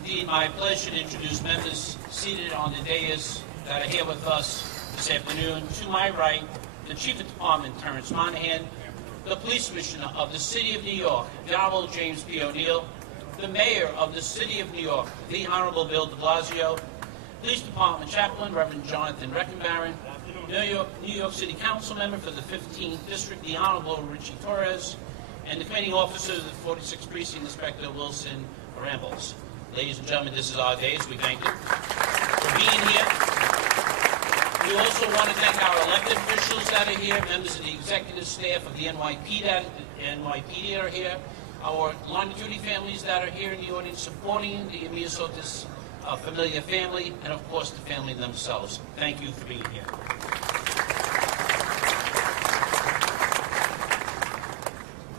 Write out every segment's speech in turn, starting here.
indeed my pleasure to introduce members seated on the dais that are here with us this afternoon. To my right, the Chief of Department, Terrence Monahan, the Police Commissioner of the City of New York, the Honorable James P. O'Neill, the Mayor of the City of New York, the Honorable Bill de Blasio, Police Department Chaplain, Reverend Jonathan Reckenbarren, New York City Council Member for the 15th District, the Honorable Richie Torres, and the Commanding Officer of the 46th Precinct, Inspector Wilson Rambles. Ladies and gentlemen, this is our day, so we thank you for being here. We also want to thank our elected officials that are here, members of the executive staff of the NYPD that are here, our line of duty families that are here in the audience supporting the Miosotis Familia family, and of course the family themselves. Thank you for being here.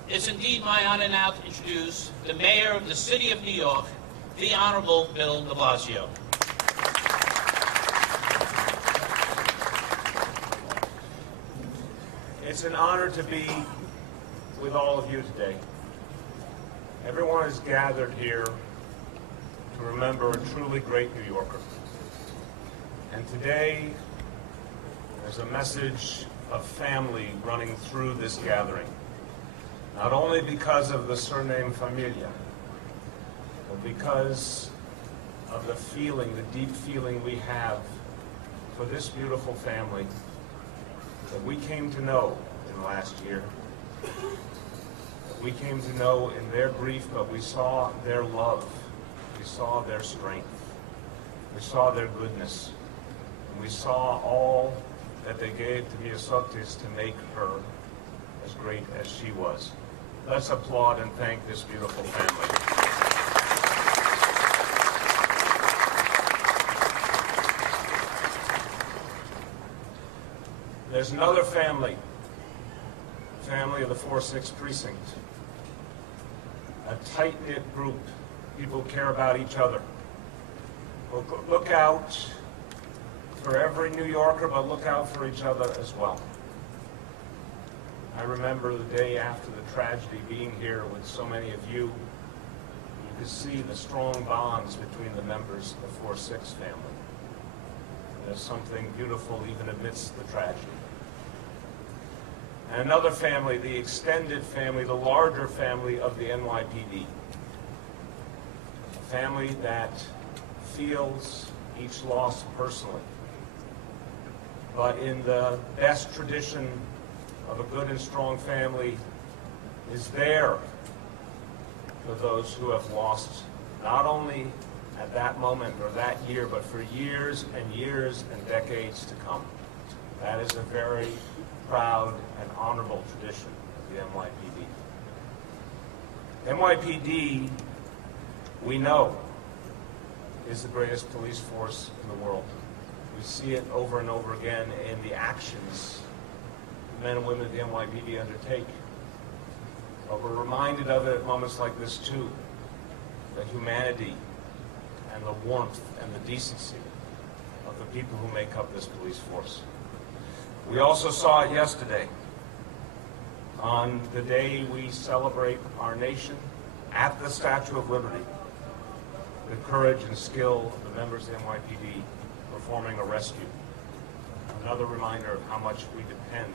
It's indeed my honor now to introduce the Mayor of the City of New York, the Honorable Bill de Blasio. It's an honor to be with all of you today. Everyone is gathered here to remember a truly great New Yorker. And today, there's a message of family running through this gathering. Not only because of the surname Familia, but because of the feeling, the deep feeling we have for this beautiful family that we came to know in last year. That we came to know in their grief, but we saw their love. We saw their strength. We saw their goodness. And we saw all that they gave to Miosotis to make her as great as she was. Let's applaud and thank this beautiful family. There's another family of the 46th Precinct. A tight-knit group. People care about each other. Look out for every New Yorker, but look out for each other as well. I remember the day after the tragedy being here with so many of you. You could see the strong bonds between the members of the 46th family. There's something beautiful even amidst the tragedy. And another family, the extended family, the larger family of the NYPD. A family that feels each loss personally, but in the best tradition of a good and strong family, is there for those who have lost, not only at that moment or that year, but for years and years and decades to come. That is a very proud and honorable tradition of the NYPD. NYPD, we know, is the greatest police force in the world. We see it over and over again in the actions men and women of the NYPD undertake. But we're reminded of it at moments like this too, the humanity and the warmth and the decency of the people who make up this police force. We also saw it yesterday on the day we celebrate our nation at the Statue of Liberty, the courage and skill of the members of the NYPD performing a rescue. Another reminder of how much we depend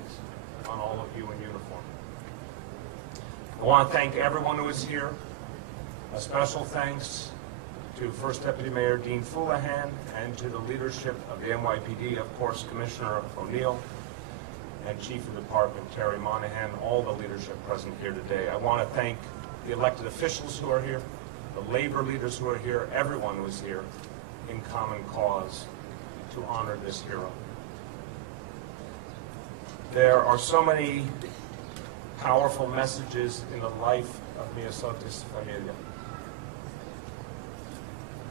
on all of you in uniform. I want to thank everyone who is here. A special thanks to First Deputy Mayor Dean Foulahan and to the leadership of the NYPD, of course, Commissioner O'Neill and Chief of Department Terry Monahan, all the leadership present here today. I want to thank the elected officials who are here, the labor leaders who are here, everyone who is here in common cause to honor this hero. There are so many powerful messages in the life of Miosotis Familia.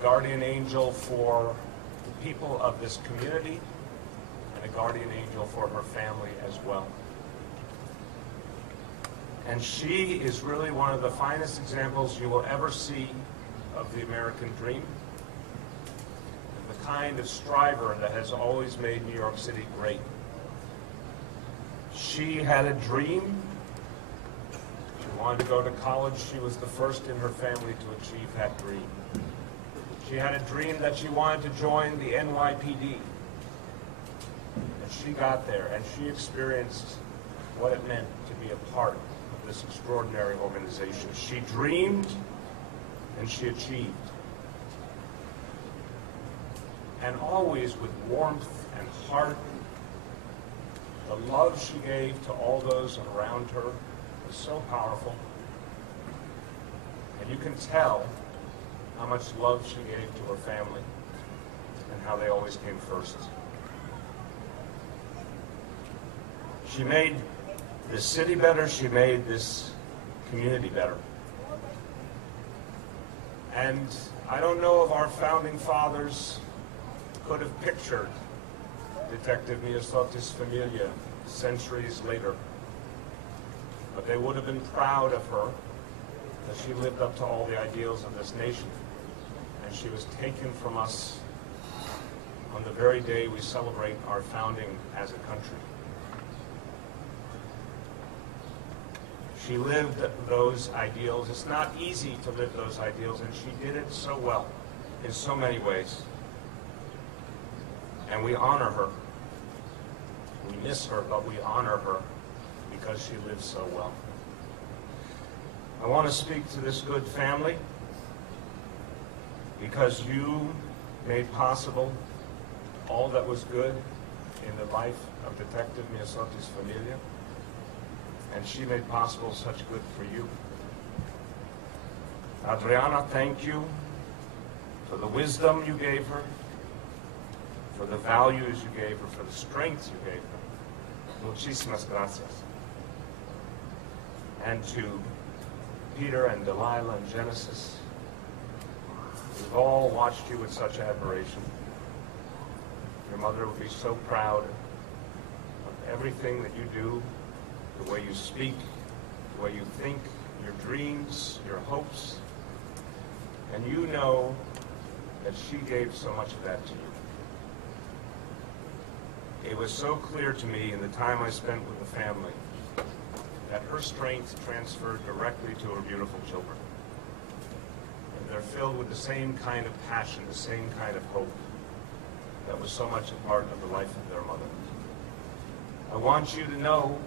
Guardian angel for the people of this community, and a guardian angel for her family as well. And she is really one of the finest examples you will ever see of the American dream, the kind of striver that has always made New York City great. She had a dream. She wanted to go to college. She was the first in her family to achieve that dream. She had a dream that she wanted to join the NYPD. And she got there, and she experienced what it meant to be a part of this extraordinary organization. She dreamed, and she achieved. And always with warmth and heart, the love she gave to all those around her was so powerful. And you can tell how much love she gave to her family and how they always came first. She made the city better, she made this community better. And I don't know if our founding fathers could have pictured Detective Miosotis Familia centuries later, but they would have been proud of her that she lived up to all the ideals of this nation, and she was taken from us on the very day we celebrate our founding as a country. She lived those ideals. It's not easy to live those ideals, and she did it so well in so many ways. And we honor her. We miss her, but we honor her because she lived so well. I want to speak to this good family because you made possible all that was good in the life of Detective Miosotis Familia, and she made possible such good for you. Adriana, thank you for the wisdom you gave her, for the values you gave her, for the strength you gave her. Muchísimas gracias. And to Peter and Delilah and Genesis, we've all watched you with such admiration. Your mother will be so proud of everything that you do, the way you speak, the way you think, your dreams, your hopes. And you know that she gave so much of that to you. It was so clear to me in the time I spent with the family that her strength transferred directly to her beautiful children. And they're filled with the same kind of passion, the same kind of hope that was so much a part of the life of their mother. I want you to know,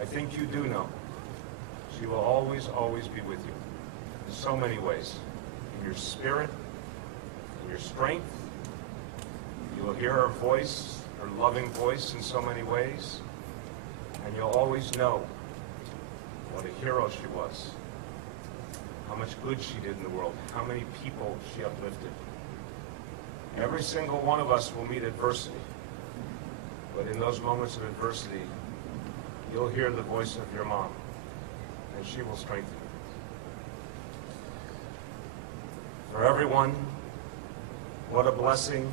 I think you do know, she will always, always be with you in so many ways. In your spirit, in your strength. You will hear her voice, her loving voice in so many ways, and you'll always know what a hero she was, how much good she did in the world, how many people she uplifted. Every single one of us will meet adversity, but in those moments of adversity, you'll hear the voice of your mom, and she will strengthen you. For everyone, what a blessing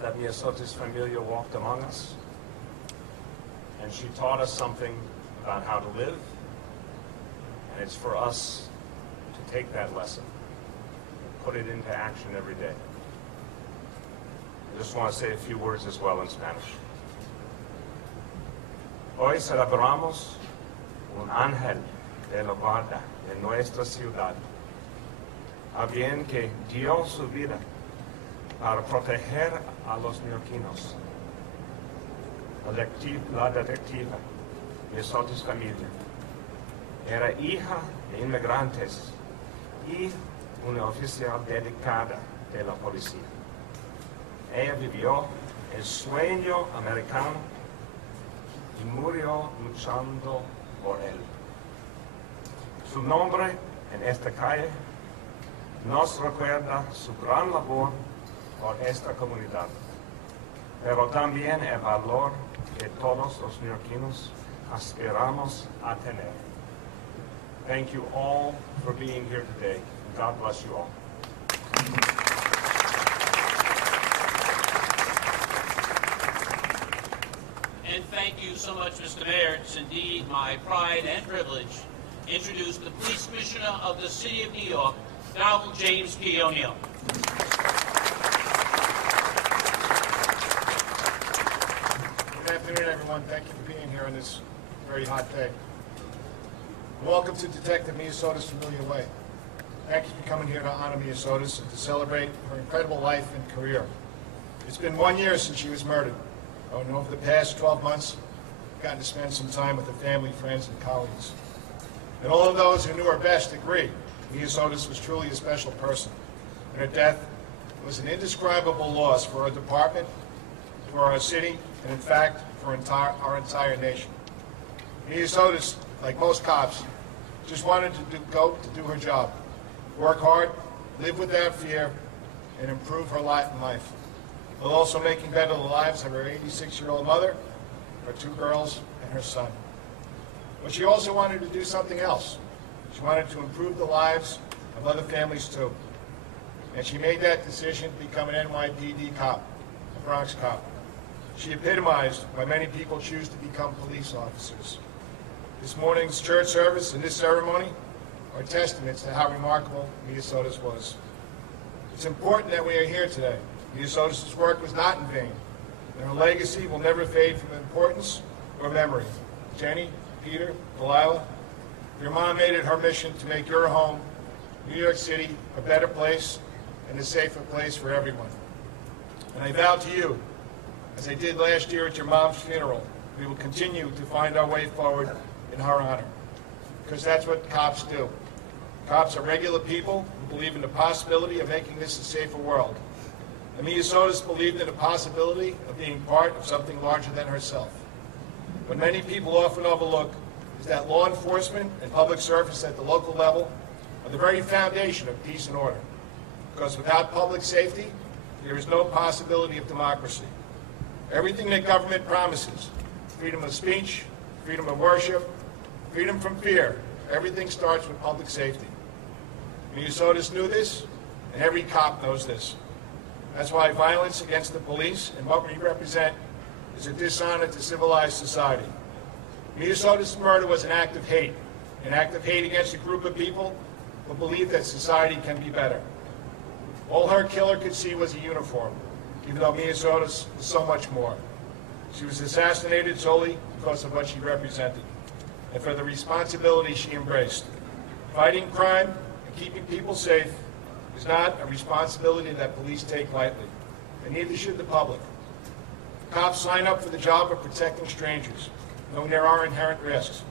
that Miosotis Familia walked among us, and she taught us something about how to live, and it's for us to take that lesson and put it into action every day. I just want to say a few words as well in Spanish. Hoy celebramos un ángel de la guarda en nuestra ciudad, a bien que dio su vida para proteger a los neoyorquinos. La detectiva Miosotis Familia era hija de inmigrantes y una oficial dedicada de la policía. Ella vivió el sueño americano y murió luchando por él. Su nombre en esta calle nos recuerda su gran labor por esta comunidad, pero también el valor que todos los neoyorquinos aspiramos a tener. Thank you all for being here today. God bless you all. And thank you so much, Mr. Mayor. It's indeed my pride and privilege to introduce the Police Commissioner of the City of New York, Honorable James P. O'Neill. Good afternoon, everyone. Thank you for being here on this very hot day. Welcome to Detective Miosotis Familia Way. thank you for coming here to honor Miosotis and to celebrate her incredible life and career. It's been 1 year since she was murdered. And over the past 12 months, I've gotten to spend some time with her family, friends, and colleagues. And all of those who knew her best agree Miosotis was truly a special person. And her death was an indescribable loss for our department, for our city, and in fact, for our entire nation. Miosotis, like most cops, just wanted to go to do her job, work hard, live without fear, and improve her lot in life, while also making better the lives of her 86-year-old mother, her 2 girls, and her son. But she also wanted to do something else. She wanted to improve the lives of other families too. And she made that decision to become an NYPD cop, a Bronx cop. She epitomized why many people choose to become police officers. This morning's church service and this ceremony are testaments to how remarkable Miosotis was. It's important that we are here today. Miosotis' work was not in vain, and her legacy will never fade from importance or memory. Jenny, Peter, Delilah, your mom made it her mission to make your home, New York City, a better place and a safer place for everyone. And I vow to you, as I did last year at your mom's funeral, we will continue to find our way forward in her honor, because that's what cops do. Cops are regular people who believe in the possibility of making this a safer world. And Miosotis believed in the possibility of being part of something larger than herself. What many people often overlook is that law enforcement and public service at the local level are the very foundation of peace and order. Because without public safety, there is no possibility of democracy. Everything that government promises, freedom of speech, freedom of worship, freedom from fear, everything starts with public safety. Miosotis knew this, and every cop knows this. That's why violence against the police and what we represent is a dishonor to civilized society. Miosotis' murder was an act of hate against a group of people who believe that society can be better. All her killer could see was a uniform, even though Miosotis was so much more. She was assassinated solely because of what she represented and for the responsibility she embraced. Fighting crime and keeping people safe is not a responsibility that police take lightly, and neither should the public. Cops sign up for the job of protecting strangers, knowing there are inherent risks.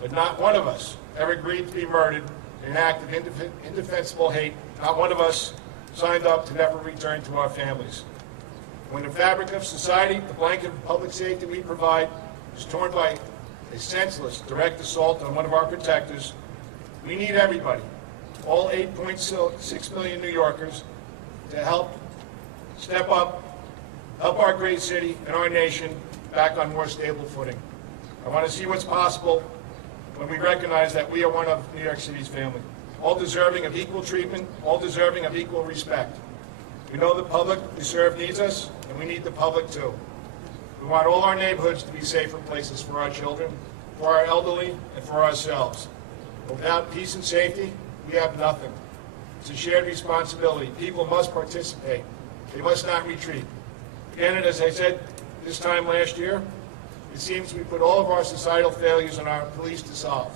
But not one of us ever agreed to be murdered in an act of indefensible hate. Not one of us signed up to never return to our families. When the fabric of society, the blanket of public safety we provide, is torn by a senseless direct assault on one of our protectors, we need everybody, all 8.6 million New Yorkers, to help step up, help our great city and our nation back on more stable footing. I want to see what's possible when we recognize that we are one of New York City's family, all deserving of equal treatment, all deserving of equal respect. We know the public we serve needs us, and we need the public too. We want all our neighborhoods to be safer places for our children, for our elderly, and for ourselves. But without peace and safety, we have nothing. It's a shared responsibility. People must participate. They must not retreat. Again, and as I said this time last year, it seems we put all of our societal failures on our police to solve.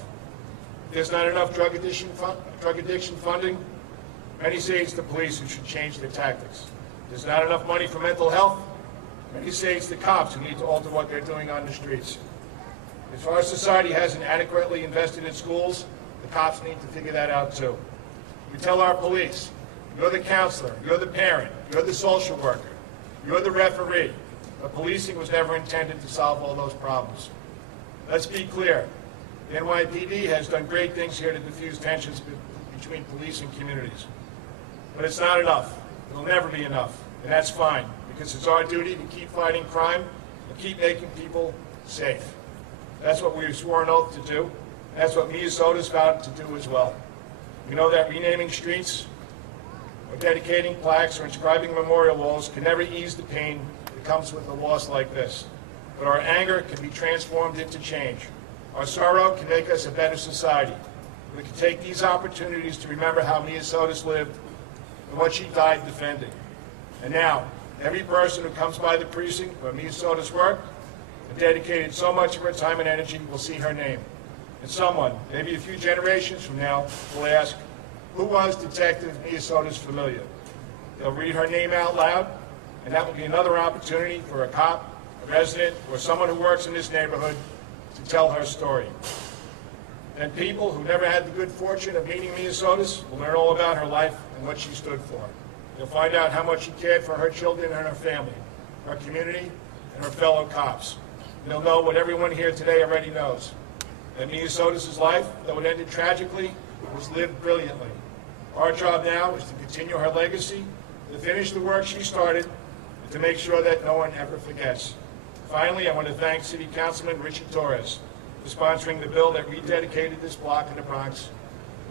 If there's not enough drug addiction funding, many say it's the police who should change their tactics. If there's not enough money for mental health, many say it's the cops who need to alter what they're doing on the streets. If our society hasn't adequately invested in schools, the cops need to figure that out too. We tell our police, you're the counselor, you're the parent, you're the social worker, you're the referee. But policing was never intended to solve all those problems. Let's be clear. The NYPD has done great things here to diffuse tensions between police and communities. But it's not enough. It'll never be enough. And that's fine, because it's our duty to keep fighting crime and keep making people safe. That's what we swore an oath to do. That's what Miosotis vowed to do as well. We know that renaming streets or dedicating plaques or inscribing memorial walls can never ease the pain that comes with a loss like this. But our anger can be transformed into change. Our sorrow can make us a better society. We can take these opportunities to remember how Miosotis lived and what she died defending. And now, every person who comes by the precinct where Miosotis worked and dedicated so much of her time and energy will see her name. And someone, maybe a few generations from now, will ask, Who was Detective Miosotis Familia? They'll read her name out loud, and that will be another opportunity for a cop, a resident, or someone who works in this neighborhood to tell her story. And people who never had the good fortune of meeting Miosotis will learn all about her life and what she stood for. You'll find out how much she cared for her children and her family, her community, and her fellow cops. You'll know what everyone here today already knows, that Miosotis' life, though it ended tragically, was lived brilliantly. Our job now is to continue her legacy, to finish the work she started, and to make sure that no one ever forgets. Finally, I want to thank City Councilman Richie Torres for sponsoring the bill that rededicated this block in the Bronx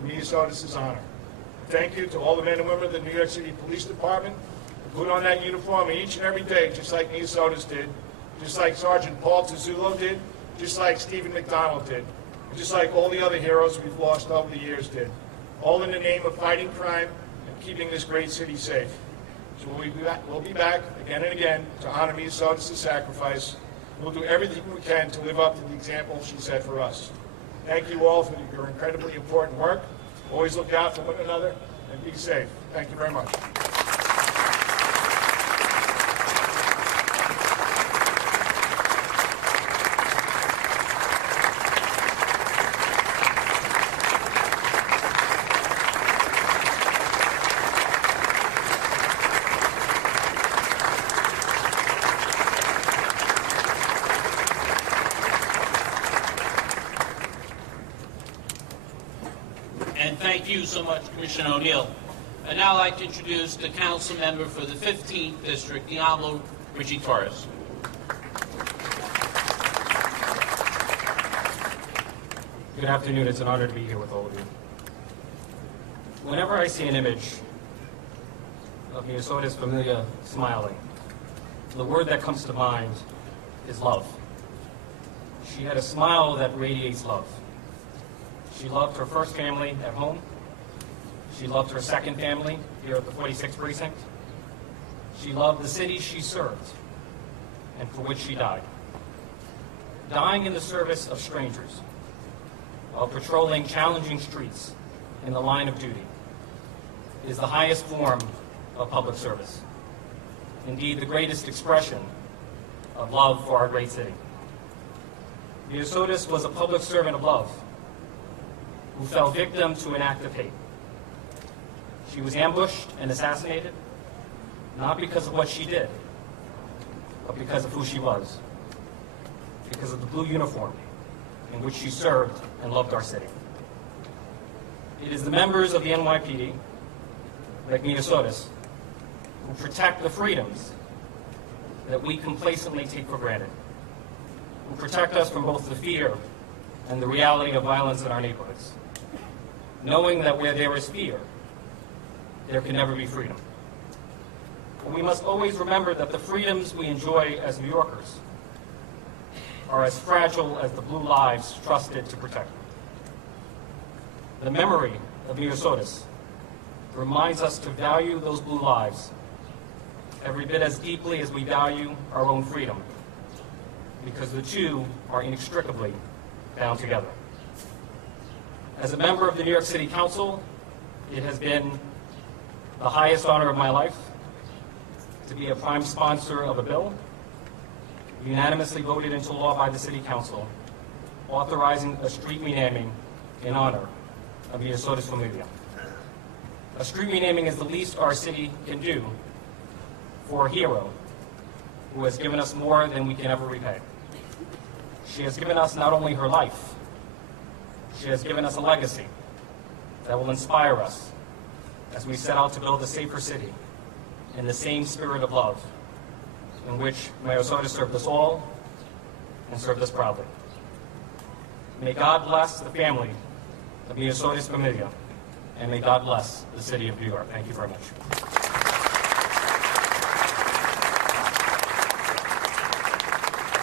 in Miosotis' honor. Thank you to all the men and women of the New York City Police Department who put on that uniform each and every day, just like Miosotis did, just like Sergeant Paul Tuzzulo did, just like Stephen McDonald did, and just like all the other heroes we've lost over the years did, all in the name of fighting crime and keeping this great city safe. So we'll be back again and again to honor Miosotis' sacrifice. We'll do everything we can to live up to the example she set for us. Thank you all for your incredibly important work. Always look out for one another and be safe. Thank you very much. And thank you so much, Commissioner O'Neill. I'd now like to introduce the council member for the 15th District, the Honorable Richie Torres. Good afternoon. It's an honor to be here with all of you. Whenever I see an image of Miosotis Familia smiling, the word that comes to mind is love. She had a smile that radiates love. She loved her first family at home. She loved her second family here at the 46th Precinct. She loved the city she served and for which she died. Dying in the service of strangers while patrolling challenging streets in the line of duty is the highest form of public service. Indeed, the greatest expression of love for our great city. Miosotis was a public servant of love who fell victim to an act of hate. She was ambushed and assassinated, not because of what she did, but because of who she was, because of the blue uniform in which she served and loved our city. It is the members of the NYPD, like Miosotis, who protect the freedoms that we complacently take for granted, who protect us from both the fear and the reality of violence in our neighborhoods, knowing that where there is fear, there can never be freedom. But we must always remember that the freedoms we enjoy as New Yorkers are as fragile as the blue lives trusted to protect them. The memory of Miosotis reminds us to value those blue lives every bit as deeply as we value our own freedom, because the two are inextricably bound together. As a member of the New York City Council, it has been the highest honor of my life to be a prime sponsor of a bill unanimously voted into law by the City Council, authorizing a street renaming in honor of Miosotis Familia. A street renaming is the least our city can do for a hero who has given us more than we can ever repay. She has given us not only her life, she has given us a legacy that will inspire us as we set out to build a safer city in the same spirit of love in which Miosotis served us all and served us proudly. May God bless the family of Miosotis Familia, and may God bless the city of New York. Thank you very much.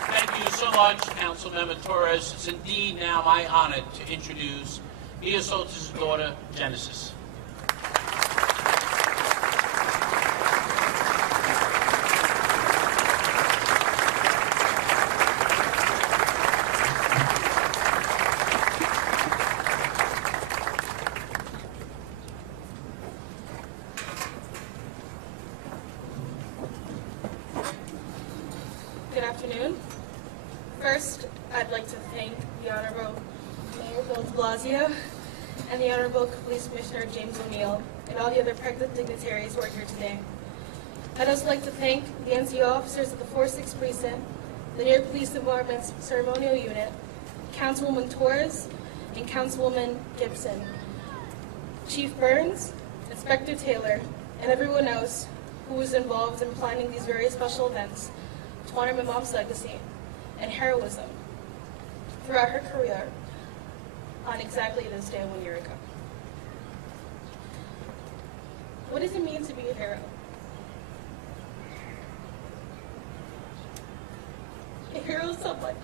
Thank you so much, Councilmember Torres. It's indeed now my honor to introduce Miosotis' daughter, Genesis. Blasio, and the Honorable Police Commissioner James O'Neill, and all the other present dignitaries who are here today. I'd also like to thank the NCO officers of the 4-6 Precinct, the New York Police Department's Ceremonial Unit, Councilwoman Torres, and Councilwoman Gibson, Chief Burns, Inspector Taylor, and everyone else who was involved in planning these very special events to honor my mom's legacy and heroism throughout her career on exactly this day 1 year ago. What does it mean to be a hero? A hero is someone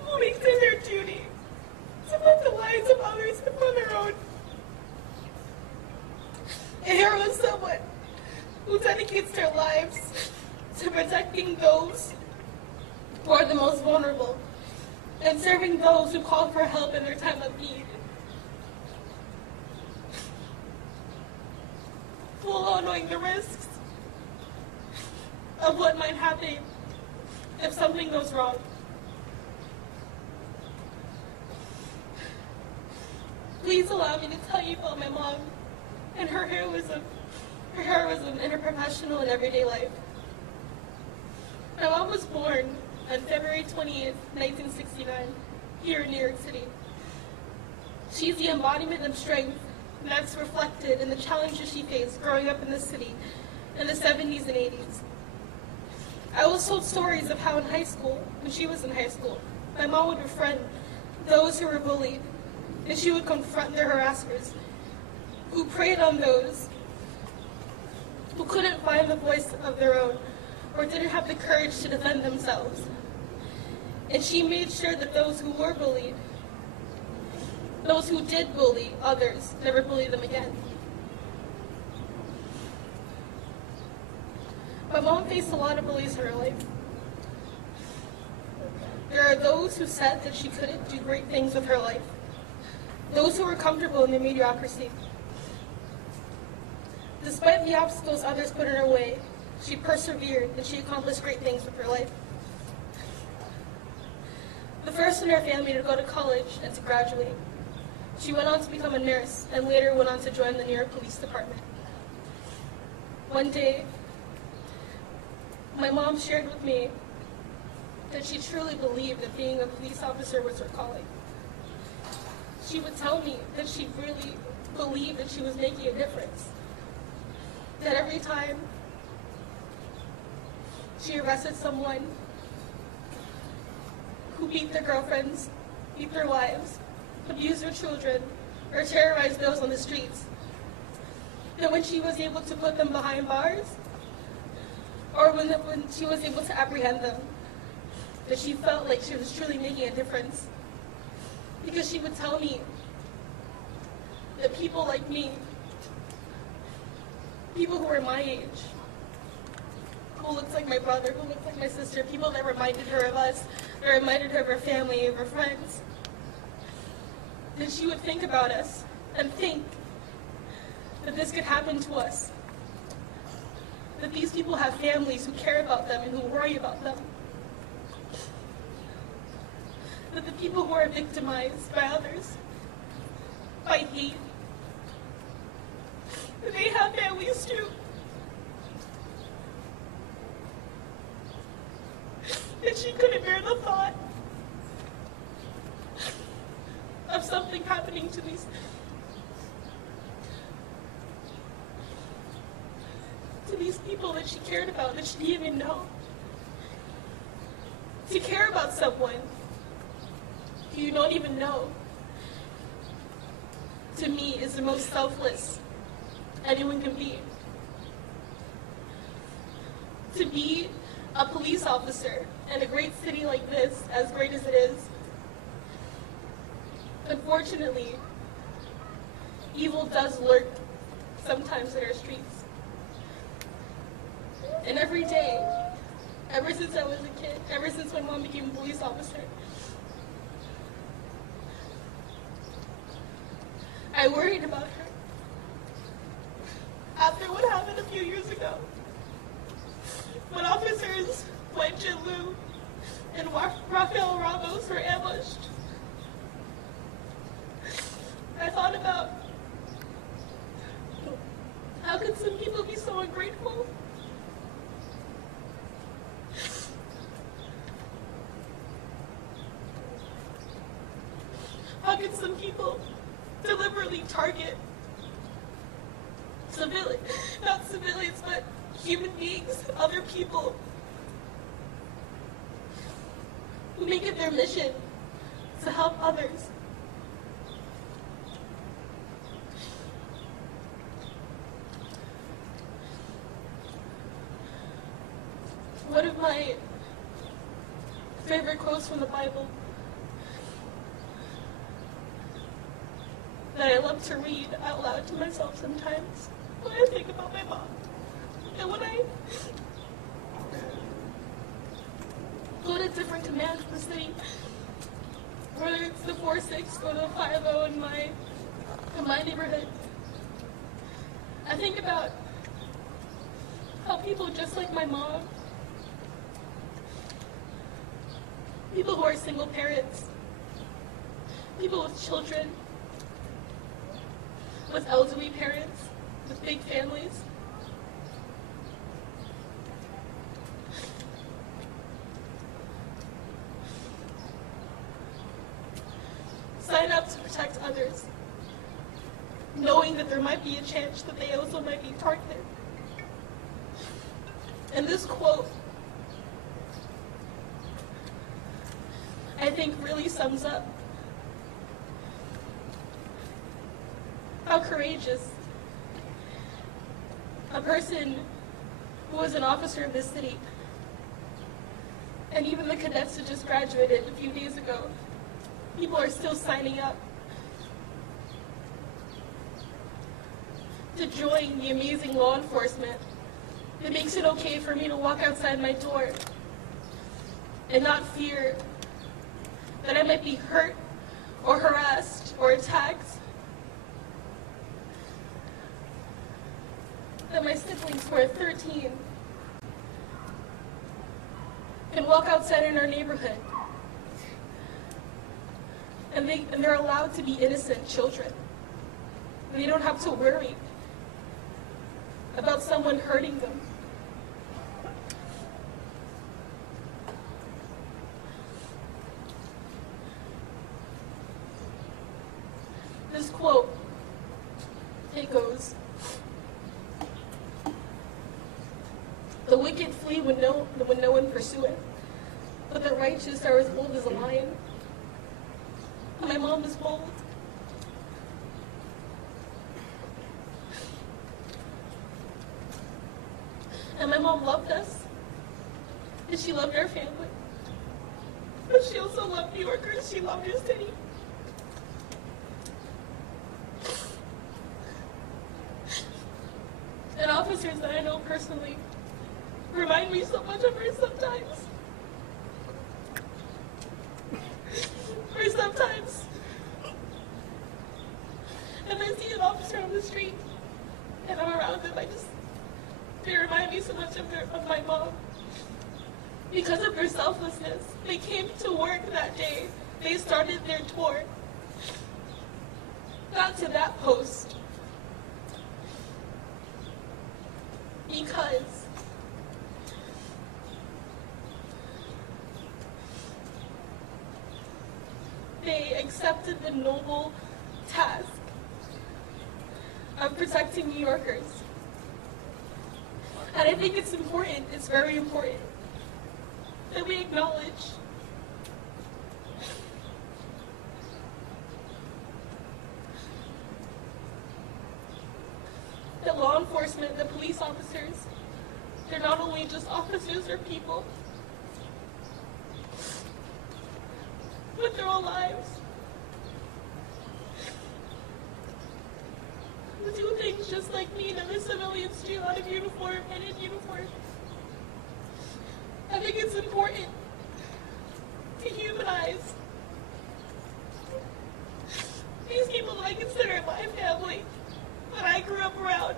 who makes it their duty to put the lives of others before their own. A hero is someone who dedicates their lives to protecting those who are the most vulnerable and serving those who call for help in their time of need. Full on knowing the risks of what might happen if something goes wrong. Please allow me to tell you about my mom and her heroism in her professional and everyday life. My mom was born on February 20th, 1969, here in New York City. She's the embodiment of strength that's reflected in the challenges she faced growing up in the city in the 70s and 80s. I was told stories of how in high school, when she was in high school, my mom would befriend those who were bullied, and she would confront their harassers, who preyed on those who couldn't find the voice of their own or didn't have the courage to defend themselves. And she made sure that those who were bullied, those who did bully others, never bullied them again. My mom faced a lot of bullies in her life. There are those who said that she couldn't do great things with her life, those who were comfortable in their mediocrity. Despite the obstacles others put in her way, she persevered and she accomplished great things with her life. The first in her family to go to college and to graduate. She went on to become a nurse and later went on to join the New York Police Department. One day, my mom shared with me that she truly believed that being a police officer was her calling. She would tell me that she really believed that she was making a difference. That every time she arrested someone who beat their girlfriends, beat their wives, abused their children, or terrorized those on the streets, that when she was able to put them behind bars, or when she was able to apprehend them, that she felt like she was truly making a difference. Because she would tell me that people like me, people who were my age, who looked like my brother, who looked like my sister, people that reminded her of us, that reminded her of her family, of her friends, that she would think about us and think that this could happen to us. That these people have families who care about them and who worry about them. That the people who are victimized by others, by hate, that they have families too. And she couldn't bear the thought of something happening to these people that she cared about, that she didn't even know. To care about someone who you don't even know, to me, is the most selfless anyone can be. To be a police officer in a great city like this, as great as it is, unfortunately, evil does lurk sometimes in our streets. And every day, ever since I was a kid, ever since my mom became a police officer, I worried about her. After what happened a few years ago, when officers went to Lou and Rafael Ramos were ambushed. I thought about how could some people be so ungrateful? How could some people deliberately target not civilians, but human beings, other people, who make it their mission to help others? One of my favorite quotes from the Bible that I love to read out loud to myself sometimes when I think about my mom. And when I go to different commands in the city, whether it's the 4-6 or the 5-0 in my neighborhood, I think about how people just like my mom, people who are single parents, people with children, with elderly parents, with big families, sign up to protect others, knowing that there might be a chance that they also might be targeted. And this quote, I think, really sums up how courageous a person who was an officer of this city, and even the cadets who just graduated a few days ago, people are still signing up to join the amazing law enforcement that makes it okay for me to walk outside my door and not fear that I might be hurt or harassed or attacked, that my siblings who are 13 can walk outside in our neighborhood and they're allowed to be innocent children. And they don't have to worry about someone hurting them. This quote, it goes, "The wicked flee when no one pursueth, but the righteous are as bold as a lion." My mom was bold. And my mom loved us. And she loved our family. But she also loved New Yorkers. She loved her city. And officers that I know personally remind me so much of her sometimes. Or sometimes, if I see an officer on the street and I'm around them, they remind me so much of my mom. Because of their selflessness, they came to work that day. They started their tour. Got to that post because they accepted the noble task of protecting New Yorkers. And I think it's important, it's very important, that we acknowledge that law enforcement, the police officers, they're not only just officers or people, with their own lives. They do things just like me and other civilians do, out of uniform and in uniform. I think it's important to humanize these people that I consider my family, that I grew up around.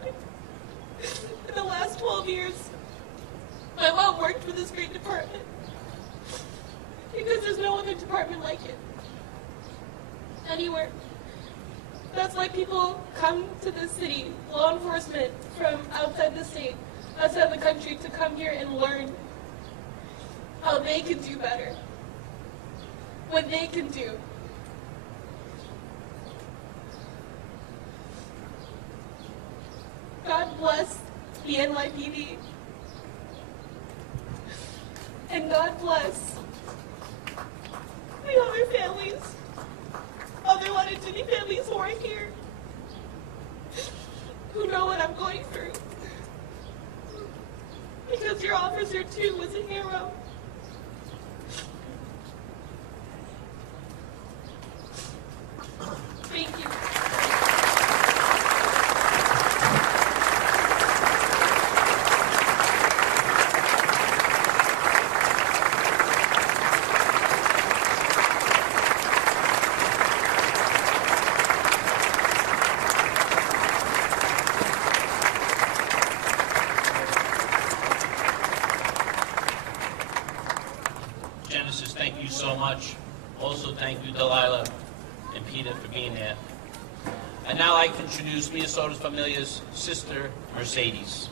In the last 12 years, my mom worked for this great department. because there's no other department like it anywhere. That's why people come to this city, law enforcement from outside the state, outside the country, to come here and learn how they can do better, what they can do. God bless the NYPD. And God bless the other families, other Leonard City families who are here, who know what I'm going through. Because your officer too was a hero. Thank you. Genesis, thank you so much. Also, thank you, Delilah and Peter, for being here. I'd now like to introduce Miosotis Familia's sister, Mercedes.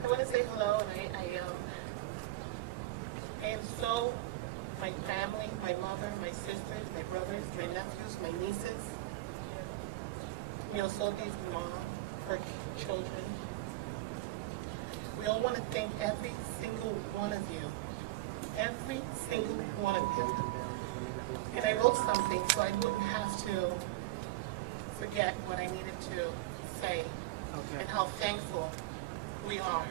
I want to say hello, and I am so, my family, my mother, my sisters, my brothers, my nephews, my nieces, Miosotis' mom, her children. We all want to thank every single one of you. Every single one of you. And I wrote something so I wouldn't have to forget what I needed to say, and how thankful we are.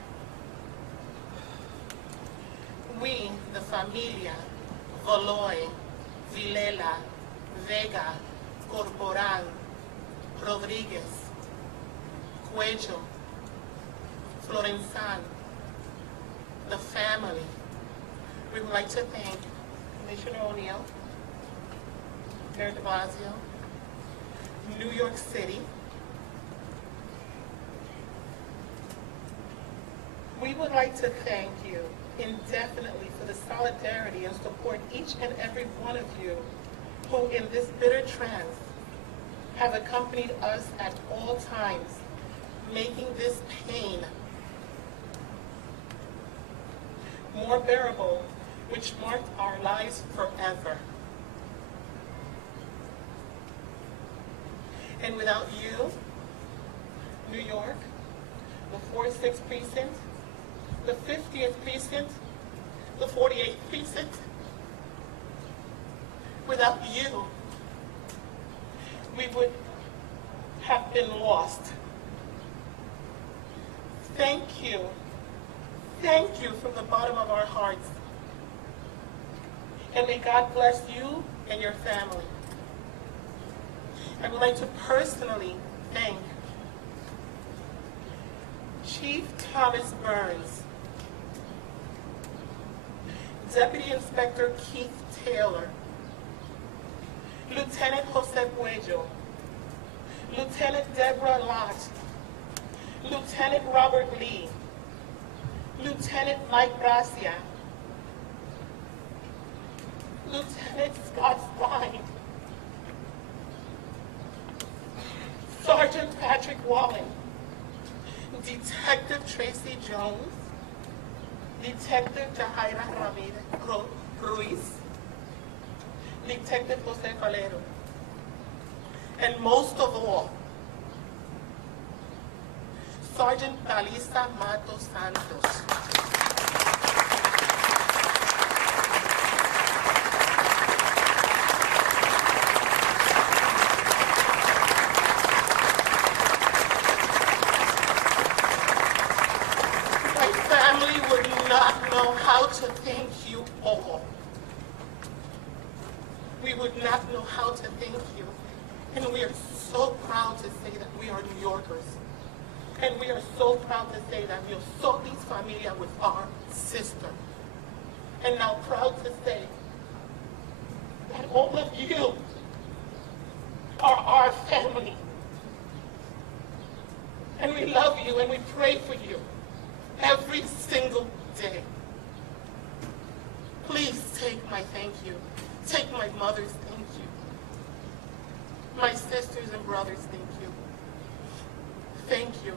We, the familia, Voloy, Vilela, Vega, Corporal, Rodriguez, Cuello, Florenzan, the family, we would like to thank Commissioner O'Neill, Mayor de Blasio, New York City. We would like to thank you indefinitely for the solidarity and support each and every one of you who in this bitter trance have accompanied us at all times, making this pain more bearable, which marked our lives forever. And without you, New York, the 4th-6th precinct, the 50th precinct, the 48th precinct, without you, we would have been lost. Thank you from the bottom of our hearts. And may God bless you and your family. I would like to personally thank Chief Thomas Burns, Deputy Inspector Keith Taylor, Lieutenant Jose Puello, Lieutenant Deborah Lott, Lieutenant Robert Lee, Lieutenant Mike Gracia, Lieutenant Scott Stein, Sergeant Patrick Wallen, Detective Tracy Jones, Detective Jahaira Ramirez Ruiz, Detective Jose Calero, and most of all, Sergeant Talisa Matos Santos. My family would not know how to thank you all. We would not know how to thank you. And we are so proud to say that we are New Yorkers. And we are so proud to say that Miosotis Familia was our sister. And now proud to say that all of you are our family. And we love you and we pray for you every single day. Please take my thank you. Take my mother's thank you. My sisters and brothers, thank you. Thank you.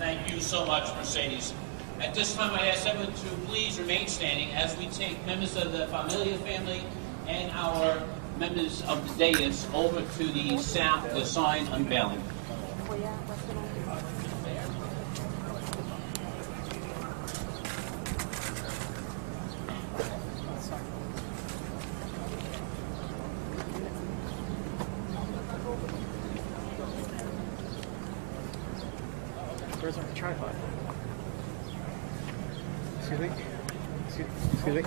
Thank you so much, Mercedes. At this time, I ask everyone to please remain standing as we take members of the Familia family and our members of the dais over to the sign unveiling. Where's our tripod? Excuse me? Excuse me?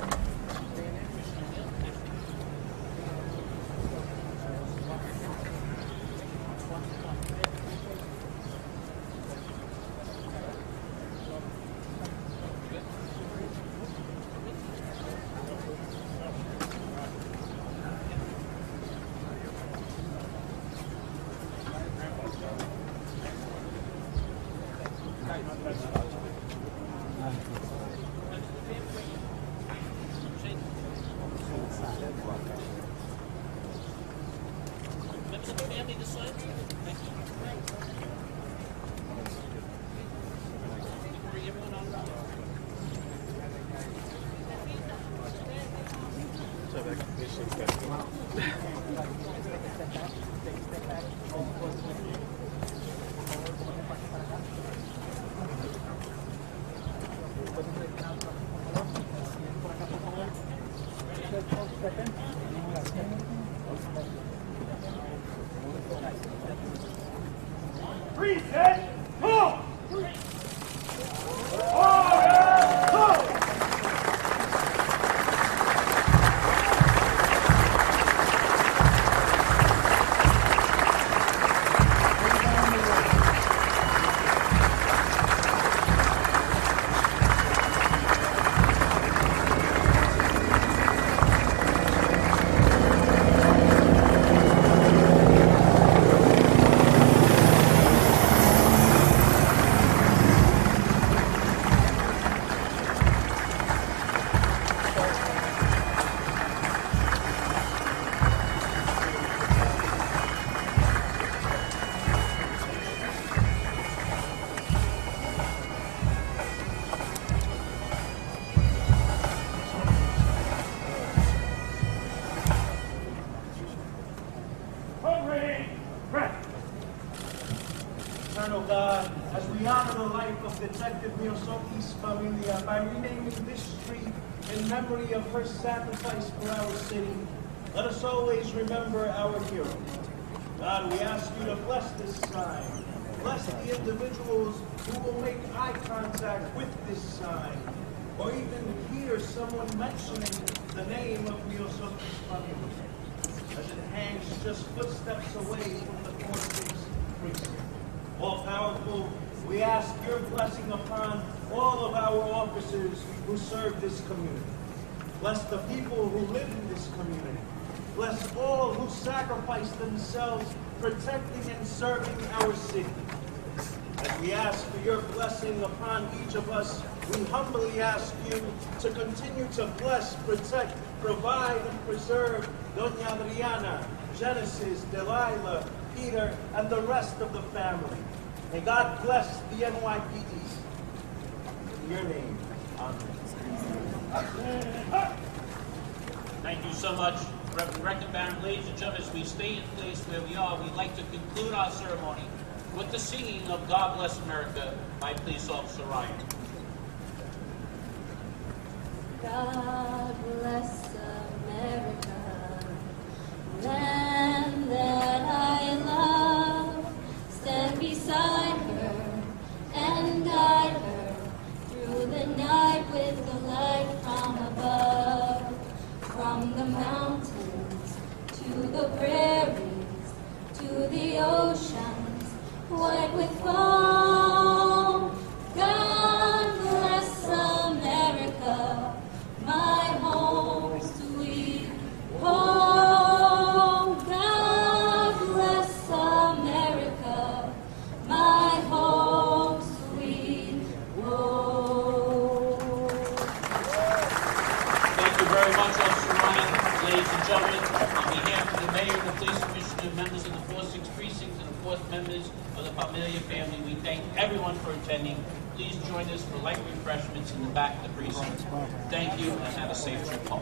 Eternal God, as we honor the life of Detective Miosotis Familia by renaming this street in memory of her sacrifice for our city, let us always remember our hero. God, we ask you to bless this sign. Bless the individuals who will make eye contact with this sign, or even hear someone mentioning the name of Miosotis Familia, as it hangs just footsteps away from the 46th precinct. All-powerful, we ask your blessing upon all of our officers who serve this community. Bless the people who live in this community. Bless all who sacrifice themselves protecting and serving our city. As we ask for your blessing upon each of us, we humbly ask you to continue to bless, protect, provide, and preserve Doña Adriana, Genesis, Delilah, Peter, and the rest of the family. May God bless the NYPD. In your name, amen. Thank you so much, Reverend Rector Baron. Ladies and gentlemen, as we stay in place where we are, we'd like to conclude our ceremony with the singing of God Bless America by Police Officer Ryan. God bless America, land that I love. Stand beside her and guide her through the night with the light from above. From the mountains to the prairies to the oceans white with foam. God bless America, my home sweet home. God bless America, my home sweet home. Thank you very much, Officer Ryan. Ladies and gentlemen, on behalf of the mayor, the police commissioner, members of the 4th Precinct, and of course members of the Familia family, we thank everyone for attending. Please join us for light refreshments in the back of the precinct. Thank you, and have a safe trip home.